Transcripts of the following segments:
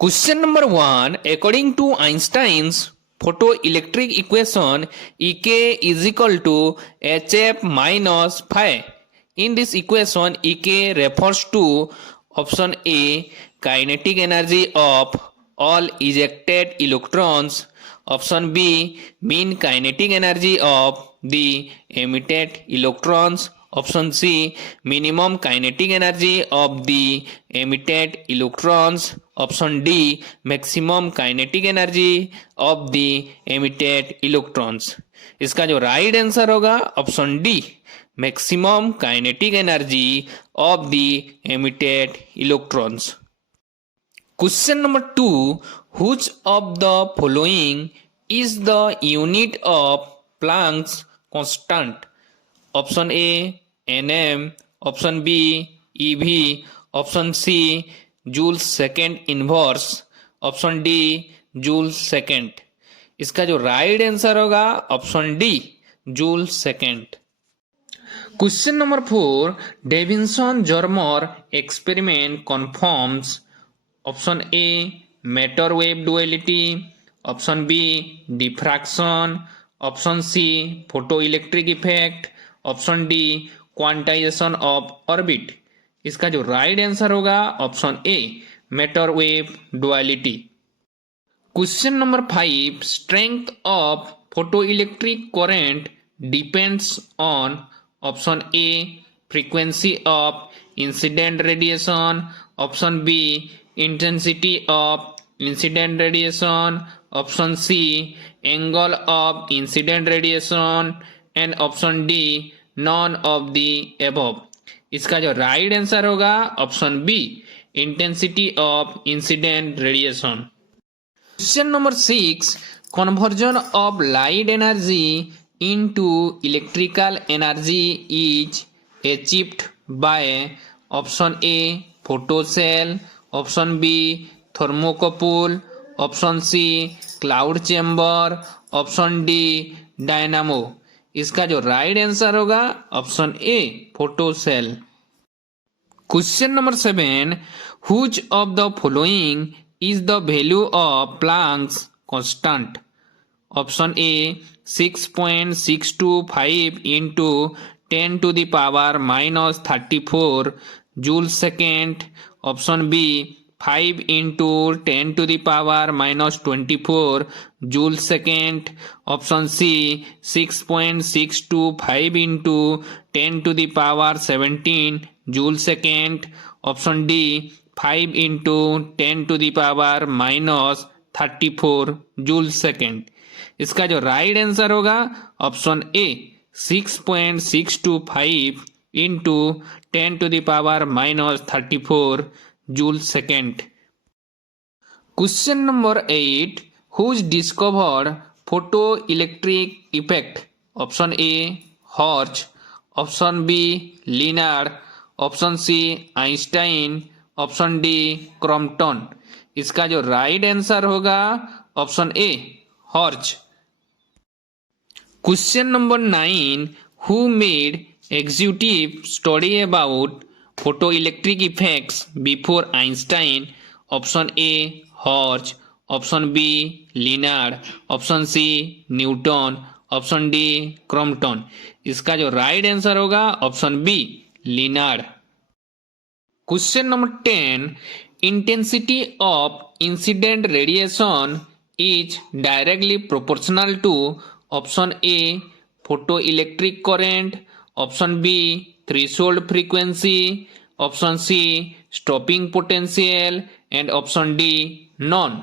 Question number 1. According to Einstein's photoelectric equation, Ek is equal to Hf minus phi. In this equation, Ek refers to option A, kinetic energy of all ejected electrons, option B, mean kinetic energy of the emitted electrons, option C, minimum kinetic energy of the emitted electrons, option D maximum kinetic energy of the emitted electrons. इसका जो right answer होगा option D maximum kinetic energy of the emitted electrons. Question number 2, which of the following is the unit of Planck's constant? Option A NM, option B EV, option C joule second inverse, option D joule second. इसका जो right answer होगा option D joule second. Question number 4, Davisson Germer experiment confirms option A matter wave duality, option B diffraction, option C photo electric effect, option D quantisation of orbit. इसका जो right answer होगा option A matter wave duality. Question number 5, strength of photoelectric current depends on option A frequency of incident radiation, option B intensity of incident radiation, option C angle of incident radiation and option D none of the above. इसका जो right answer होगा option B intensity of incident radiation. Question number 6, conversion of light energy into electrical energy is achieved by option A photocell, option B thermocouple, option C cloud chamber, option D dynamo. इसका जो right answer होगा option A photocell. Question number 7, which of the following is the value of Planck's constant? Option A 6.625 into 10 to the power minus 34 joule second, option B 5 into 10 to the power minus 24 joule second, option C 6.625 into 10 to the power 17 joule second, option D 5 into 10 to the power minus 34 joule second. इसका जो right answer होगा option A 6.625 into 10 to the power minus 34 joule second. Question number 8, who discovered photoelectric effect? Option A Hertz, option B Lenard, option C Einstein, option D Compton. इसका जो right answer होगा option A हॉर्च। Question number 9, who made exhaustive study about photoelectric effects before Einstein? Option A Hertz, option B Lenard, option C Newton, option D Compton. इसका जो right answer होगा option B Lenard. Question number 10, intensity of incident radiation is directly proportional to option A photo electric current, option B threshold frequency, option C stopping potential and option D none.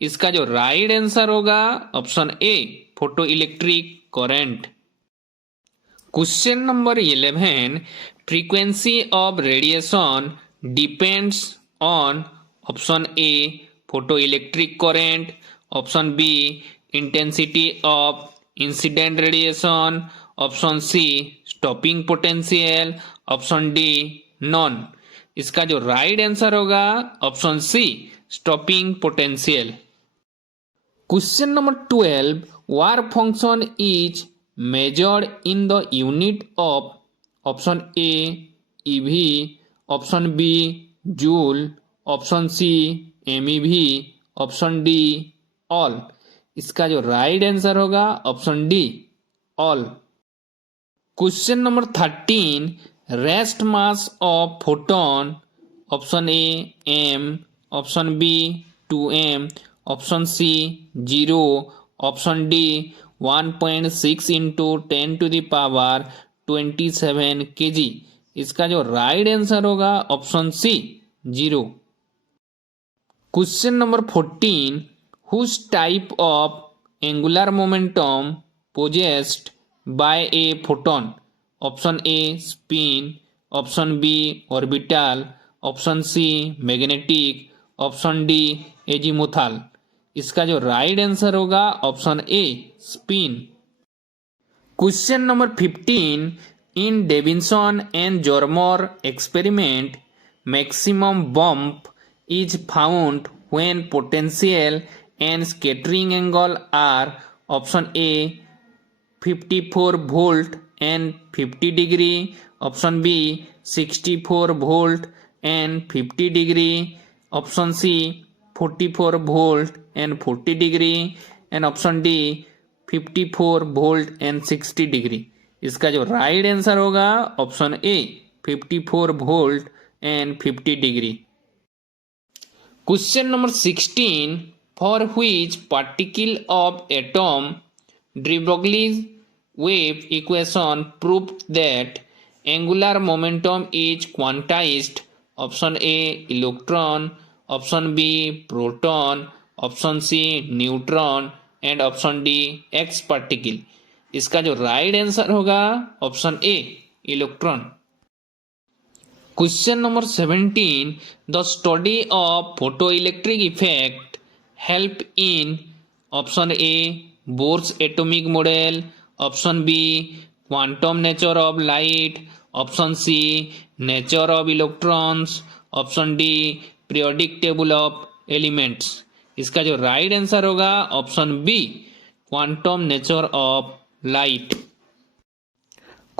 इसका जो right answer होगा option A photo electric current. Question number 11, frequency of radiation depends on option A photo electric current, option B intensity of incident radiation, option C stopping potential, option D none. इसका जो right answer होगा option C stopping potential. Question number 12, work function is measured in the unit of option A eV, option B joule, option C MEV, option D all. इसका जो right answer होगा option D all. Question number 13, rest mass of photon, option A m, option B 2m, option C 0, option D 1.6 into 10⁻27 kg। इसका जो right answer होगा option C 0। Question number 14, whose type of angular momentum possessed by a photon, option A spin, option B orbital, option C magnetic, option D azimuthal. इसका जो right answer होगा option A spin. Question number 15, in Davisson and Germer experiment maximum bump is found when potential and scattering angle are option A 54 volt and 50 degree, option B 64 volt and 50 degree, option C 44 volt and 40 degree, and option D 54 volt and 60 degree। इसका जो right answer होगा option A 54 volt and 50 degree. Question number 16, for which particle of atom de Broglie's wave equation proved that angular momentum is quantized? Option A electron, option B proton, option C neutron, and option D X particle। इसका जो right answer होगा option A electron. Question number 17, the study of photoelectric effect help in option A Bohr's atomic model, option B quantum nature of light, option C nature of electrons, option D periodic table of elements। इसका जो right answer होगा option B quantum nature of light.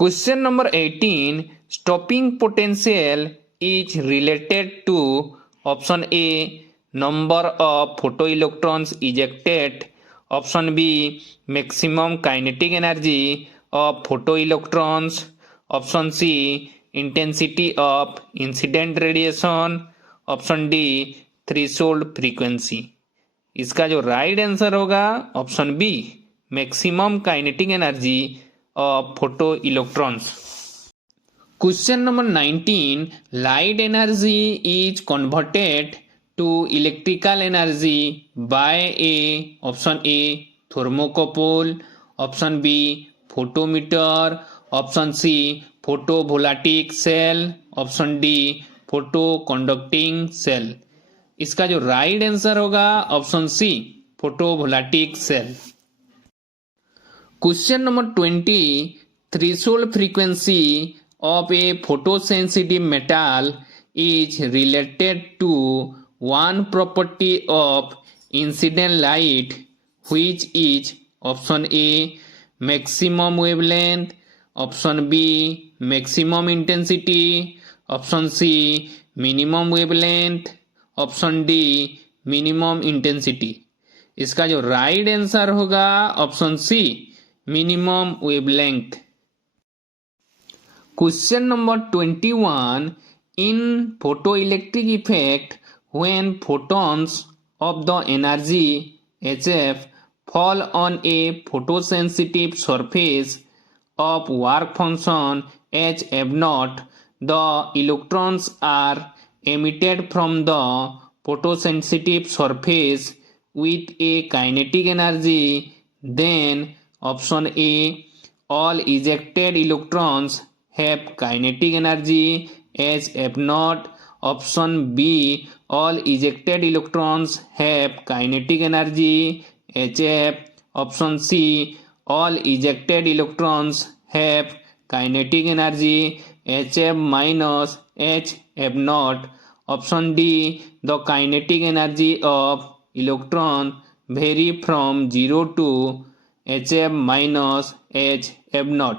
Question number 18, stopping potential is related to option A number of photoelectrons ejected, option B maximum kinetic energy of photoelectrons, option C intensity of incident radiation, option D threshold frequency। इसका जो right answer होगा option B maximum kinetic energy of photoelectrons। Question number 19, light energy is converted to electrical energy by a option A thermocouple, option B photometer, option C photovoltaic cell, option D photoconducting cell। इसका जो right answer होगा option C photovoltaic cell. Question number 20, threshold frequency of a photosensitive metal is related to one property of incident light, which is option A maximum wavelength, option B maximum intensity, option C minimum wavelength, option D minimum intensity। इसका जो right answer होगा option C minimum wavelength। Question number 21, in photoelectric effect, when photons of the energy HF fall on a photosensitive surface of work function HF0, the electrons are emitted from the photosensitive surface with a kinetic energy, then option A all ejected electrons have kinetic energy as F0, option B all ejected electrons have kinetic energy HF, option C all ejected electrons have kinetic energy HF minus HF0, option D the kinetic energy of electron vary from 0 to HF minus HF0।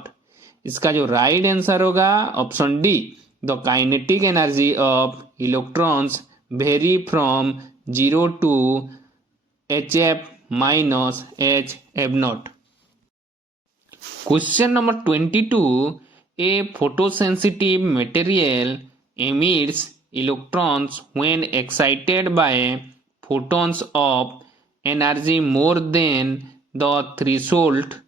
इसका जो right answer होगा option D the kinetic energy of electrons very from 0 to HF minus HF naught. Question number 22. A photosensitive material emits electrons when excited by photons of energy more than the threshold.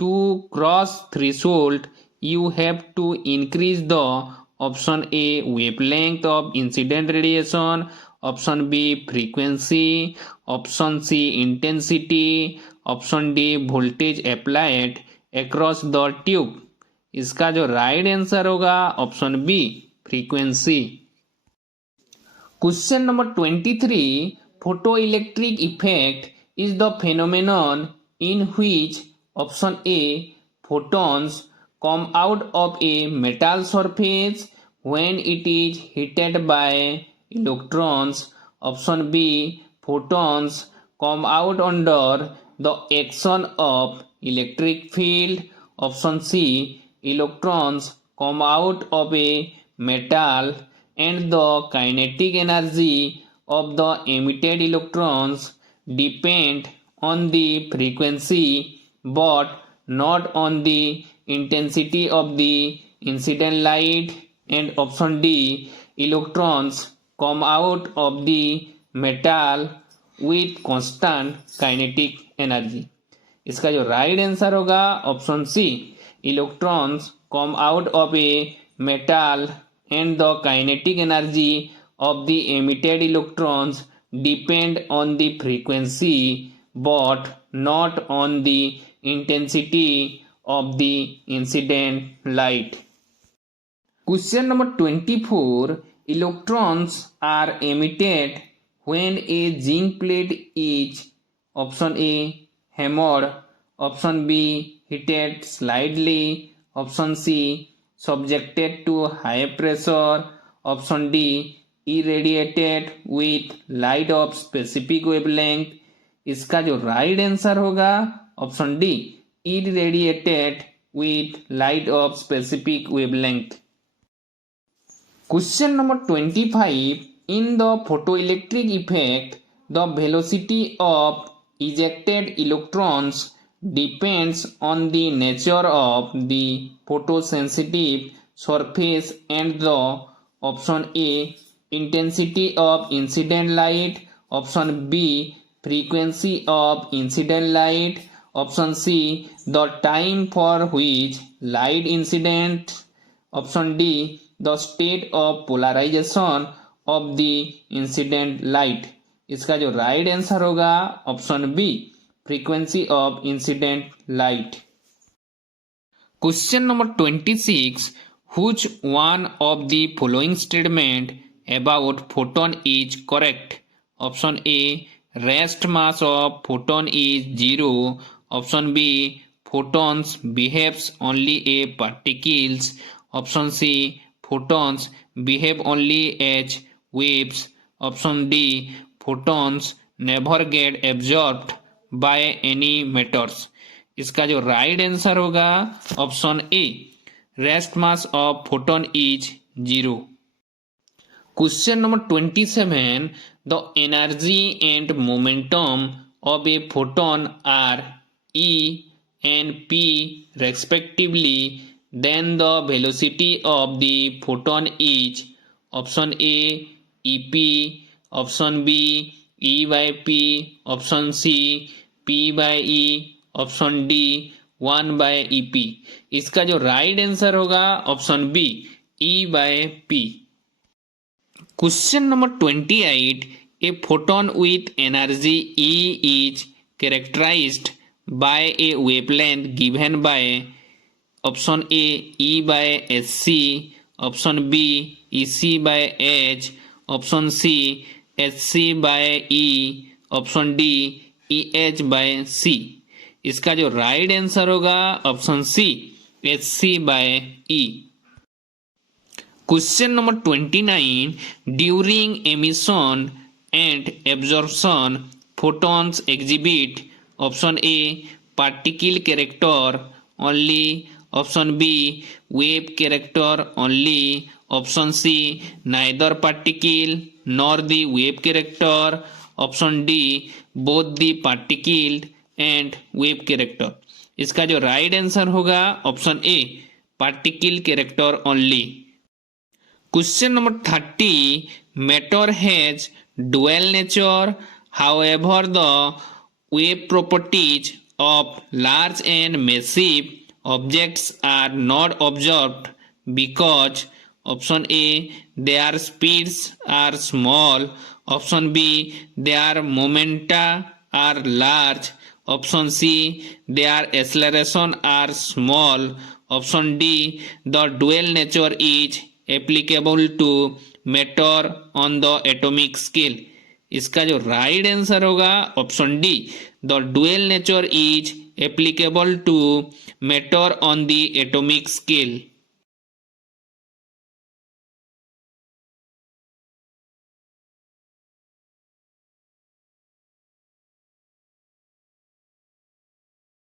To cross threshold, you have to increase the option A wavelength of incident radiation, option B frequency, option C intensity, option D voltage applied across the tube. इसका जो right answer होगा option B frequency. Question number 23. Photo electric effect is the phenomenon in which option A photons come out of a metal surface when it is heated by electrons. Option B photons come out under the action of electric field. Option C electrons come out of a metal and the kinetic energy of the emitted electrons depend on the frequency but not on the intensity of the incident light. And option D electrons come out of the metal with constant kinetic energy. इसका जो right answer होगा option C electrons come out of a metal and the kinetic energy of the emitted electrons depend on the frequency but not on the intensity of the incident light. Question number 24. Electrons are emitted when a zinc plate is option A hammered, option B heated slightly, option C subjected to high pressure, option D irradiated with light of specific wavelength. इसका जो right answer होगा option D irradiated with light of specific wavelength. Question number 25. In the photoelectric effect, the velocity of ejected electrons depends on the nature of the photosensitive surface and the option A intensity of incident light, option B frequency of incident light, option C the time for which light incident, option D the state of polarization of the incident light. इसका जो right answer होगा option B frequency of incident light. Question number 26. Which one of the following statement about photon is correct? Option A rest mass of photon is 0. Option B photons behaves only as particles. Option C photons behave only as waves. Option D photons never get absorbed by any matters. इसका जो right answer होगा option A rest mass of photon is 0. Question number 27. The energy and momentum of a photon are E and P respectively, then the velocity of the photon is option A EP, option B E by P, option C P by E, option D 1 by EP. इसका जो right answer होगा option B E by P. Question number 28. A photon with energy E is characterized by a wavelength given by option A E by SC, option B EC by H, option C HC by E, option D EH by C. इसका जो right answer होगा option C HC by E. Question number 29. During emission and absorption photons exhibit option A particle character only, option B wave character only, option C neither particle nor the wave character, option D both the particle and wave character. इसका जो right answer होगा option A particle character only. Question number 30, matter has dual nature, however the wave properties of large and massive objects are not observed because option A their speeds are small, option B their momenta are large, option C their acceleration are small, option D the dual nature is applicable to matter on the atomic scale. इसका जो right answer होगा option D the dual nature is applicable to matter on the atomic scale.